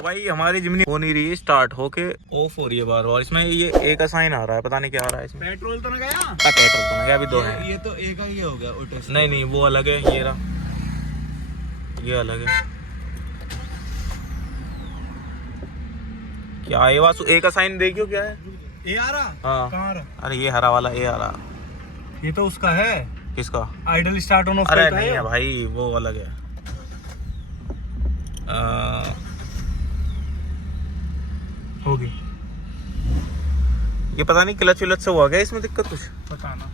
तो भाई हमारी जिम्नी हो नहीं रही है, स्टार्ट होके ऑफ हो रही है बार बार। इसमें ये ए का साइन आ रहा है, पता नहीं क्या आ रहा है इसमें। पेट्रोल तो ना गया? पेट्रोल तो ना गया, अभी दो है। ये तो एक का ही हो गया ऑटो। नहीं नहीं, वो अलग है, ये रहा, ये अलग है। क्या ये वासु ए का साइन देखियो क्या है? ए आ रहा? हाँ कहाँ आ रहा? अरे ये हरा वाला ए आ रहा। ये तो उसका है। किसका? Idol start on off. अरे नहीं है भाई, वो अलग है। होगी। ये पता नहीं क्लच विलच से हुआ गया इसमें दिक्कत कुछ। पता ना।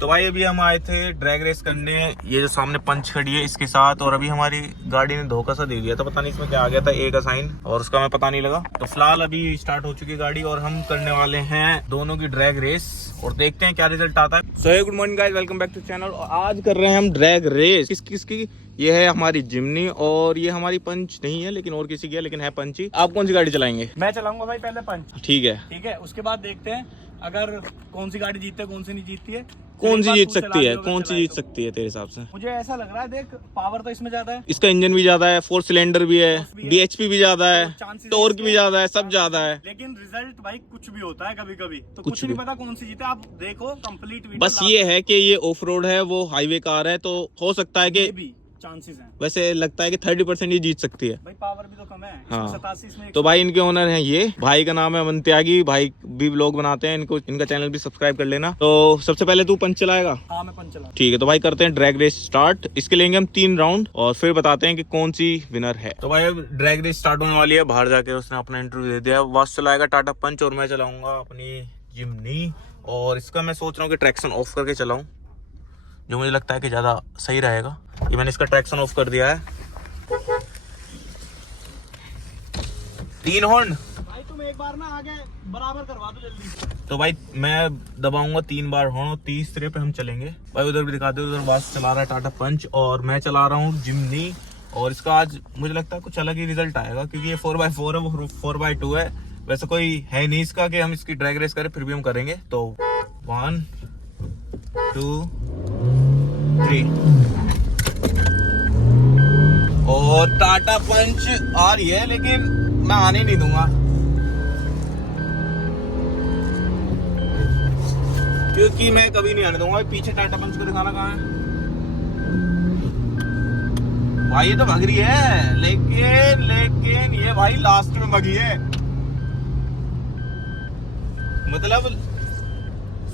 तो भाई अभी हम आए थे ड्रैग रेस करने, ये जो सामने पंच खड़ी है इसके साथ, और अभी हमारी गाड़ी ने धोखा सा दे दिया था, पता नहीं इसमें क्या आ गया था, ए का साइन, और उसका हमें पता नहीं लगा। तो फिलहाल अभी स्टार्ट हो चुकी है गाड़ी और हम करने वाले हैं दोनों की ड्रैग रेस, और देखते हैं क्या रिजल्ट आता है। So good morning guys, welcome back to channel. और आज कर रहे हैं हम ड्रैग रेस। किसकी? ये है हमारी जिम्नी, और ये हमारी पंच नहीं है लेकिन और किसी की है, लेकिन है पंच ही। आप कौन सी गाड़ी चलाएंगे? मैं चलाऊंगा भाई पहले पंच। ठीक है, ठीक है, उसके बाद देखते हैं अगर कौन सी गाड़ी जीतती है कौन सी नहीं जीतती है। कौन सी जीत सकती है, कौन सी जीत सकती है तेरे हिसाब से? मुझे ऐसा लग रहा है, देख पावर तो इसमें ज्यादा है, इसका इंजन भी ज्यादा है, 4 सिलेंडर भी है, बीएचपी भी ज्यादा है, चांसेस टॉर्क भी ज्यादा है, सब ज्यादा है। लेकिन रिजल्ट भाई कुछ भी होता है कभी कभी, तो कुछ कुछ नहीं भी। पता कौन सी जीते। आप देखो कंप्लीट वीडियो। बस ये है कि ये ऑफ रोड है, वो हाईवे कार है, तो हो सकता है कि भी चांसेस हैं। वैसे लगता है कि 30% ये जीत सकती है। भाई पावर भी तो कम है। हाँ। 187 इसमें। तो भाई इनके ओनर हैं ये, भाई का नाम है अमन त्यागी, भाई भी व्लॉग बनाते हैं, इनको इनका चैनल भी सब्सक्राइब कर लेना। तो सबसे पहले तू पंच चलाएगा? हाँ मैं पंच चला। ठीक है, तो भाई करते हैं ड्रैग रेस स्टार्ट। इसके लेंगे हम 3 राउंड और फिर बताते हैं कि कौन सी विनर है। तो भाई अब ड्रैग रेस स्टार्ट होने वाली है। बाहर जाके उसने अपना इंटरव्यू दे दिया। वास चलाएगा टाटा पंच और मैं चलाऊंगा अपनी जिम्नी, और इसका मैं सोच रहा हूँ कि ट्रैक्शन ऑफ करके चलाऊं, जो मुझे लगता है कि ज्यादा सही रहेगा। ये मैंने इसका ट्रैक्शन ऑफ कर दिया है। 3 हॉर्न भाई तुम एक बार ना आगे बराबर करवा दो जल्दी। तो भाई मैं दबाऊंगा 3 बार हॉर्न और तीसरे पे हम चलेंगे। भाई उधर भी दिखा दो, उधर वास चला रहा है टाटा पंच और मैं चला रहा हूँ जिम्नी, और इसका आज मुझे लगता है कुछ अलग ही रिजल्ट आएगा, क्योंकि ये 4x4 है, वो 4x2 है। वैसे कोई है नहीं इसका कि हम इसकी ड्रैग रेस करें, फिर भी हम करेंगे। तो 1 2 3 और टाटा पंच आ रही है, लेकिन मैं आने नहीं दूंगा, क्योंकि मैं कभी नहीं आने दूंगा। पीछे टाटा पंच को दिखाना कहाँ है भाई? ये तो भाग रही है, लेकिन ये भाई लास्ट में भागी है। मतलब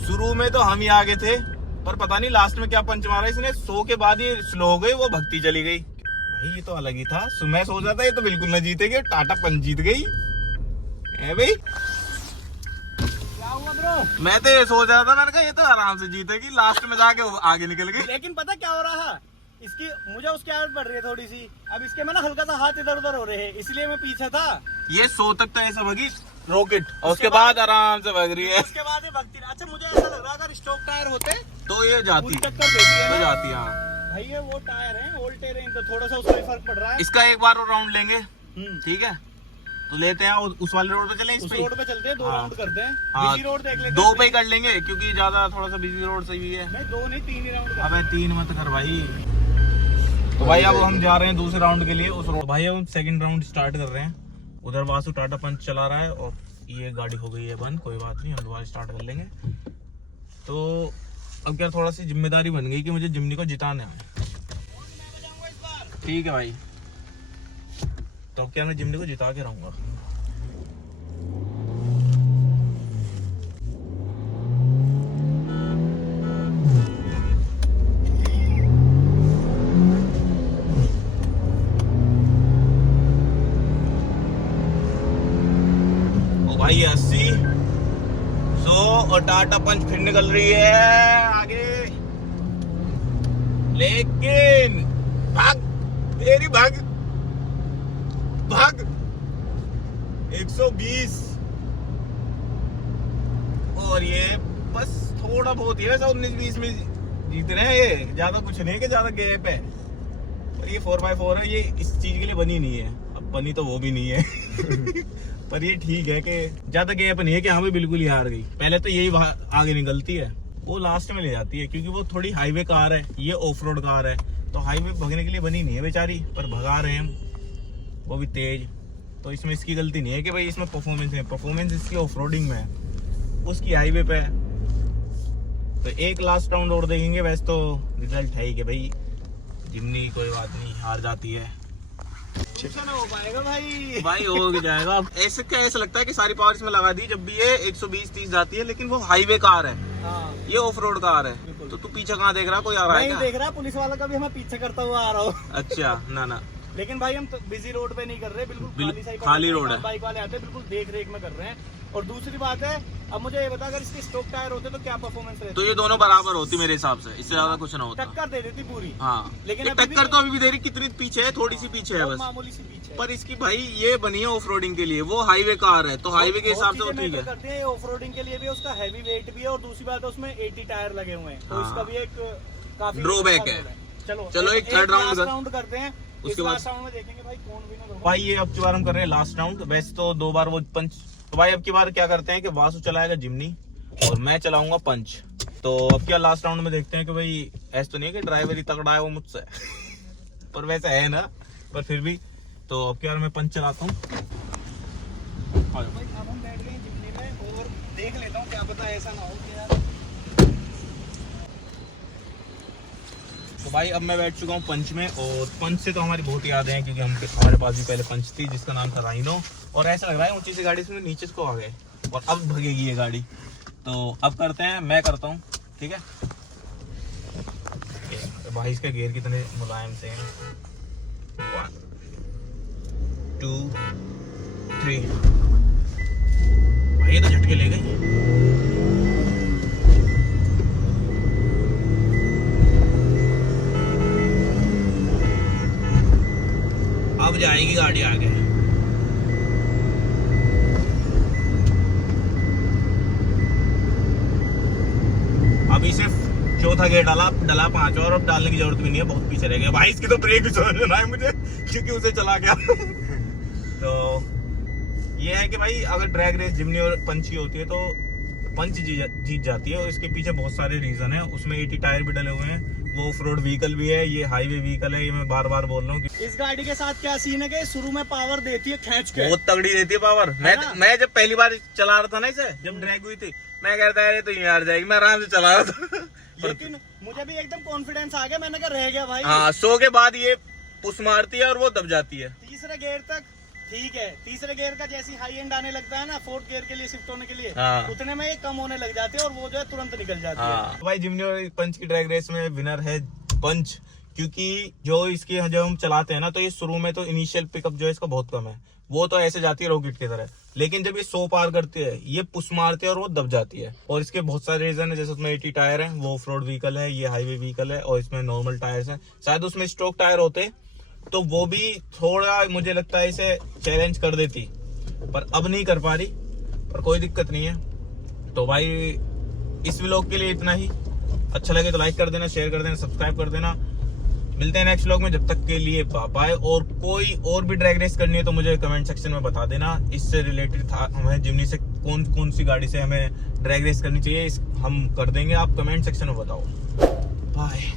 शुरू में तो हम ही आगे थे, पर पता नहीं लास्ट में क्या पंच मारा इसने। 100 के बाद ये स्लो हो गई, वो भक्ति चली गई भाई। ये तो अलग ही था। मैं सोच रहा था ये तो बिल्कुल न जीतेगी, टाटा पंच जीत गई है भाई। क्या हुआ ब्रो? मैं तो ये सोच रहा था, मैंने कहा ये तो आराम से जीतेगी, लास्ट में जाके वो आगे निकल गई। लेकिन पता क्या हो रहा है, इसकी मुझे उसकी आदत पड़ रही है थोड़ी सी। अब इसके में ना हल्का सा हाथ इधर उधर हो रहे हैं, इसलिए मैं पीछे था। ये 100 तक तो ऐसा भगी रॉकेट, और उसके बाद आराम से भाग रही है। उसके बाद ये भगती। अच्छा मुझे ऐसा लग रहा है अगर स्टॉक टायर होते तो ये जाती टक्कर देती है तो ना। जाती है। हाँ भाई ये वो टायर है ओल्ड टेरेन, तो थोड़ा सा उसका भी फर्क पड़ रहा है। इसका एक बार और राउंड लेंगे, ठीक है? तो लेते हैं उस वाले रोड पे चलें, इस उस पे रोड पे चलते हैं, 2 राउंड करते हैं। हाँ, बिजी रोड देख लेते हैं। 2 पे ही कर लेंगे, क्योंकि ज्यादा थोड़ा सा बिजी रोड सही है। नहीं 2 नहीं 3 ही राउंड करते हैं। अबे 3 मत कर भाई। तो भाई अब हम जा रहे हैं दूसरे राउंड के लिए उस रोड। भाई अब हम सेकंड राउंड स्टार्ट कर रहे हैं। उधर वासु टाटा पंच चला रहा है और ये गाड़ी हो गई है बंद, कोई बात नहीं, हम दोबारा स्टार्ट कर लेंगे। तो अब क्या थोड़ा सी जिम्मेदारी बन गई कि मुझे जिम्नी को जिताना है। ठीक है भाई, तो क्या मैं जिम्नी को जिता के रहूंगा। भाई 80 100 और टाटा पंच फिर निकल रही है आगे, लेकिन भाग तेरी भाग 120 और ये बस थोड़ा बहुत ही है, 19-20 में जीत रहे हैं। ये ज्यादा कुछ नहीं है कि ज्यादा गैप है, और ये 4x4 है, ये इस चीज के लिए बनी नहीं है। अब बनी तो वो भी नहीं है पर ये ठीक है कि ज्यादा गैप नहीं है कि हमें बिल्कुल ही हार गई। पहले तो यही आगे निकलती है, वो लास्ट में ले जाती है, क्योंकि वो थोड़ी हाईवे कार है, ये ऑफ रोड कार है, तो हाईवे भगने के लिए बनी नहीं है बेचारी, पर भगा रहे हैं हम, वो भी तेज। तो इसमें इसकी गलती नहीं है कि भाई इसमें परफॉर्मेंस है, परफॉर्मेंस इसकी ऑफ रोडिंग में है, उसकी हाईवे पे है। तो एक लास्ट राउंड और देखेंगे, वैसे तो रिजल्ट है ही कि भाई जिमनी कोई बात नहीं हार जाती है। अच्छा ना हो पाएगा भाई हो जाएगा। अब ऐसे क्या ऐसा लगता है कि सारी पावर इसमें लगा दी जब भी ये 120-30 जाती है, लेकिन वो हाईवे कार है, हाँ। ये ऑफ रोड कार है। तो तू पीछे कहाँ देख रहा, कोई आ रहा है नहीं क्या? देख रहा, पुलिस वाला का भी हमें पीछे करता हुआ आ रहा हूँ। अच्छा ना लेकिन भाई हम तो बिजी रोड पे नहीं कर रहे, बिल्कुल खाली रोड है। बाइक वाले आते हैं, बिल्कुल देख रेख में कर रहे हैं। और दूसरी बात है, अब मुझे ये बता, अगर इसके स्टॉक टायर होते तो क्या परफॉर्मेंस रहती? तो ये दोनों बराबर होती मेरे हिसाब से, इससे ज्यादा कुछ ना होता। टक्कर दे देती पूरी। हाँ, लेकिन ये टक्कर तो अभी भी दे रही, कितनी पीछे है, थोड़ी सी पीछे है बस, मामूली सी पीछे। पर इसकी भाई ये बनी है ऑफ रोडिंग के लिए, वो हाईवे कार है, तो हाईवे के हिसाब से वो ठीक है। करते हैं ऑफ रोडिंग के लिए भी, उसका हैवी वेट भी है, और दूसरी बात है उसमें 80 टायर लगे हुए हैं, तो इसका भी एक काफी ड्रॉबैक है। चलो एक थर्ड राउंड करते हैं, उसके बाद राउंड में देखेंगे भाई कौन विनर होगा। भाई ये अब की बार हम कर रहे हैं लास्ट राउंड, वैसे तो 2 बार वो पंच। तो भाई अब की बार क्या करते हैं कि वासु चलाएगा जिमनी और मैं चलाऊंगा पंच। तो अब क्या लास्ट राउंड में देखते हैं कि भाई ऐसा तो नहीं है कि ड्राइवर ही तगड़ा है वो मुझसे पर वैसे है ना, पर फिर भी। तो अब की बार मैं पंच चलाता हूँ। भाई अब हम बैठ गए जिमनी में और देख लेता हूँ, क्या पता ऐसा ना हो कि यार। तो भाई अब मैं बैठ चुका हूँ पंच में, और पंच से तो हमारी बहुत यादें हैं, क्योंकि हमारे पास भी पहले पंच थी जिसका नाम था राइनो, और ऐसा लग रहा है ऊंची सी गाड़ी से नीचे को आ गए और अब भगेगी ये गाड़ी। तो अब करते हैं, मैं करता हूँ, ठीक है। भाई इसके गियर कितने मुलायम से हैं। 1 2 3 भाई ये तो झटके ले गई। अब जाएगी गाड़ी आगे। अभी सिर्फ चौथा गेट डला 5 और अब डालने की जरूरत भी नहीं है, बहुत पीछे रह गया भाई। इसकी तो ब्रेक भी समझना है मुझे, क्योंकि उसे चला गया तो ये है कि भाई अगर ड्रैग रेस जिमनी और पंच की होती है तो पंच जीत जाती है, और इसके पीछे बहुत सारे रीजन है। उसमें 80 टायर भी डले हुए हैं, वो ऑफ रोड व्हीकल भी है, ये हाईवे व्हीकल है, ये मैं बार बार बोल रहा हूँ। इस गाड़ी के साथ क्या सीन है कि शुरू में पावर देती है खींच के, बहुत तगड़ी देती है पावर। मैं जब पहली बार चला रहा था ना इसे, जब ड्रैग हुई थी, मैं कहता है तो ये हार जाएगी, मैं आराम से चला रहा था लेकिन मुझे भी एकदम कॉन्फिडेंस आ गया, मैंने कहा रह गया भाई। हाँ, 100 के बाद ये पुश मारती है और वो दब जाती है। तीसरे गियर तक ठीक है, तीसरे गियर का जैसी हाई एंड आने लगता है ना, 4th गियर के लिए शिफ्ट होने के लिए, हाँ। उतने में ये कम होने लग जाते हैं और वो जो है तुरंत निकल जाती है। भाई जिमनी और पंच की ड्रैग रेस में विनर है पंच, क्योंकि जो इसकी जब हम चलाते हैं ना, तो ये शुरू में तो इनिशियल पिकअप जो है इसका बहुत कम है, वो तो ऐसे जाती है रॉकेट की तरह, लेकिन जब ये 100 पार करती है ये पुश मारती है और वो दब जाती है। और इसके बहुत सारे रीजन है, जैसे उसमें 80 टायर है, वो ऑफ रोड व्हीकल है, ये हाईवे व्हीकल है, और इसमें नॉर्मल टायर्स हैं। शायद उसमें स्टॉक टायर होते तो वो भी थोड़ा मुझे लगता है इसे चैलेंज कर देती, पर अब नहीं कर पा रही, पर कोई दिक्कत नहीं है। तो भाई इस व्लॉग के लिए इतना ही। अच्छा लगे तो लाइक कर देना, शेयर कर देना, सब्सक्राइब कर देना। मिलते हैं नेक्स्ट व्लॉग में, जब तक के लिए बाय। और कोई और भी ड्रैग रेस करनी है तो मुझे कमेंट सेक्शन में बता देना, इससे रिलेटेड था हमें जिमनी से कौन सी गाड़ी से हमें ड्रैग रेस करनी चाहिए, हम कर देंगे, आप कमेंट सेक्शन में बताओ। बाय।